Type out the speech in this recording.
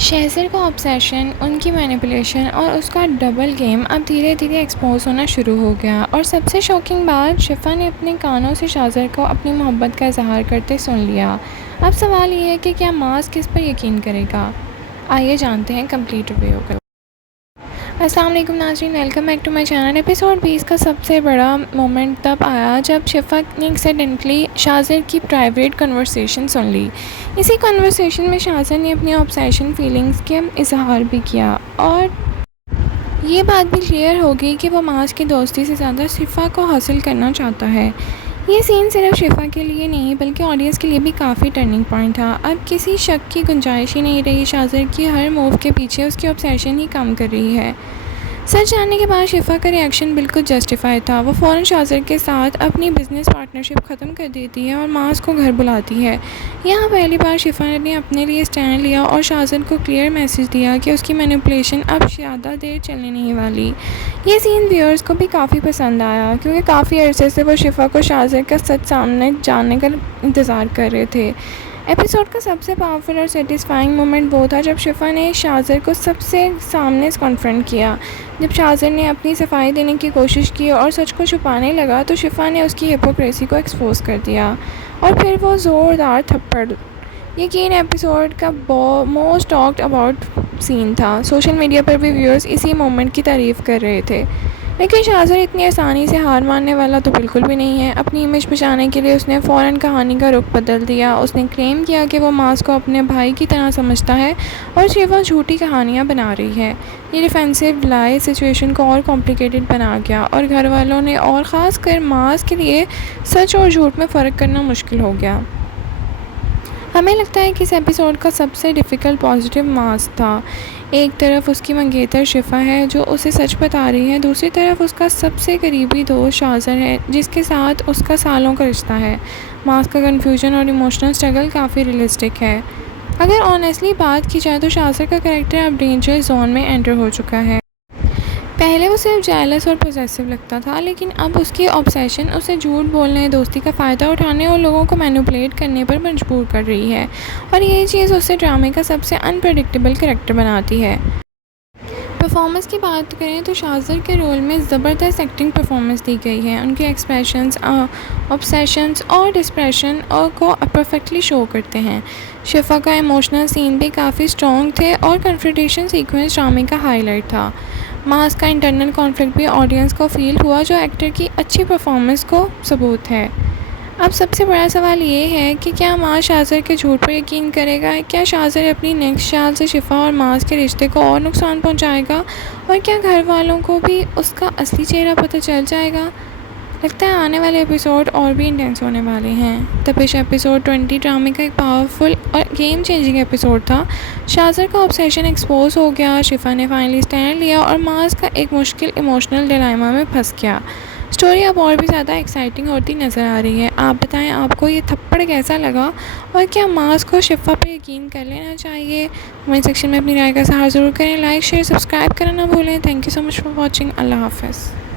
शेज़र का ऑब्सेशन, उनकी मैनिपुलेशन और उसका डबल गेम अब धीरे धीरे एक्सपोज होना शुरू हो गया। और सबसे शॉकिंग बात, शिफा ने अपने कानों से शाज़र को अपनी मोहब्बत का इजहार करते सुन लिया। अब सवाल ये है कि क्या मास किस पर यकीन करेगा। आइए जानते हैं कंप्लीट रिव्यू को। अस्सलाम वालेकुम नाज़रीन, welcome back to my channel. Episode 20 का सबसे बड़ा मोमेंट तब आया जब शिफा ने एक्सीडेंटली शाज़र की प्राइवेट कन्वर्सेशन सुन ली। इसी कन्वर्सेशन में शाज़र ने अपनी ऑब्सेशन फीलिंग्स के इजहार भी किया और ये बात भी क्लियर हो गई कि वो मास की दोस्ती से ज़्यादा शिफा को हासिल करना चाहता है। ये सीन सिर्फ शिफा के लिए नहीं बल्कि ऑडियंस के लिए भी काफ़ी टर्निंग पॉइंट था। अब किसी शक की गुंजाइश ही नहीं रही, शाज़र की हर मूव के पीछे उसकी ऑब्सेशन ही काम कर रही है। सच जानने के बाद शिफा का रिएक्शन बिल्कुल जस्टिफाइड था। वो फ़ौरन शाज़र के साथ अपनी बिज़नेस पार्टनरशिप ख़त्म कर देती है और मास को घर बुलाती है। यहाँ पहली बार शिफा ने अपने लिए स्टैंड लिया और शाज़र को क्लियर मैसेज दिया कि उसकी मैनिपुलेशन अब ज़्यादा देर चलने नहीं वाली। ये सीन व्यूअर्स को भी काफ़ी पसंद आया क्योंकि काफ़ी अरसे से वो शिफा को शाज़र का सच सामने जानने का इंतज़ार कर रहे थे। एपिसोड का सबसे पावरफुल और सेटिस्फाइंग मोमेंट वो था जब शिफा ने शाज़र को सबसे सामने कॉन्फ्रंट किया। जब शाज़र ने अपनी सफाई देने की कोशिश की और सच को छुपाने लगा तो शिफा ने उसकी हिपोक्रेसी को एक्सपोज कर दिया और फिर वो ज़ोरदार थप्पड़। यकीन एपिसोड का मोस्ट टॉक्ड अबाउट सीन था। सोशल मीडिया पर भी व्यूअर्स इसी मोमेंट की तारीफ़ कर रहे थे। लेकिन शाज़र इतनी आसानी से हार मानने वाला तो बिल्कुल भी नहीं है। अपनी इमेज बचाने के लिए उसने फ़ौरन कहानी का रुख बदल दिया। उसने क्लेम किया कि वो मास को अपने भाई की तरह समझता है और शिफा झूठी कहानियाँ बना रही है। ये डिफेंसिव लाई सिचुएशन को और कॉम्प्लिकेटेड बना गया और घर वालों ने और ख़ास कर मास के लिए सच और झूठ में फ़र्क करना मुश्किल हो गया। हमें लगता है कि इस एपिसोड का सबसे डिफ़िकल्ट पॉजिटिव मास था। एक तरफ उसकी मंगेतर शिफा है जो उसे सच बता रही है, दूसरी तरफ उसका सबसे करीबी दोस्त शाज़र है जिसके साथ उसका सालों का रिश्ता है। मास का कन्फ्यूजन और इमोशनल स्ट्रगल काफ़ी रियलिस्टिक है। अगर ऑनेस्टली बात की जाए तो शाज़र का कैरेक्टर अब डेंजर जोन में एंटर हो चुका है। पहले वो सिर्फ जेलस और पॉसेसिव लगता था, लेकिन अब उसकी ऑब्सेशन उसे झूठ बोलने, दोस्ती का फ़ायदा उठाने और लोगों को मैनिपुलेट करने पर मजबूर कर रही है। और ये चीज़ उसे ड्रामे का सबसे अनप्रेडिक्टेबल कैरेक्टर बनाती है। परफॉर्मेंस की बात करें तो शाज़र के रोल में ज़बरदस्त एक्टिंग परफॉर्मेंस दी गई है। उनके एक्सप्रेशंस, ऑब्सेशंस और डिस्प्रेशन को परफेक्टली शो करते हैं। शिफा का इमोशनल सीन भी काफ़ी स्ट्रॉन्ग थे और कन्फ्रंटेशन सीक्वेंस ड्रामे का हाईलाइट था। मास का इंटरनल कॉन्फ्लिक्ट भी ऑडियंस को फील हुआ जो एक्टर की अच्छी परफॉर्मेंस को सबूत है। अब सबसे बड़ा सवाल ये है कि क्या मास शाज़र के झूठ पर यकीन करेगा? क्या शाज़र अपनी नेक्स्ट चाल से शिफा और मास के रिश्ते को और नुकसान पहुंचाएगा? और क्या घर वालों को भी उसका असली चेहरा पता चल जाएगा? लगता है आने वाले एपिसोड और भी इंटेंस होने वाले हैं। तपिश एपिसोड 20 ड्रामे का एक पावरफुल और गेम चेंजिंग एपिसोड था। शाज़र का ऑब्सेशन एक्सपोज हो गया, शिफा ने फाइनली स्टैंड लिया और मास का एक मुश्किल इमोशनल डिलेमा में फंस गया। स्टोरी अब और भी ज़्यादा एक्साइटिंग होती नज़र आ रही है। आप बताएं आपको ये थप्पड़ कैसा लगा और क्या मास को शिफा पर यकीन कर लेना चाहिए? कमेंट सेक्शन में अपनी राय का इज़हार ज़रूर करें। लाइक, शेयर, सब्सक्राइब करना ना भूलें। Thank you so much for watching. अल्लाह हाफ़िज़।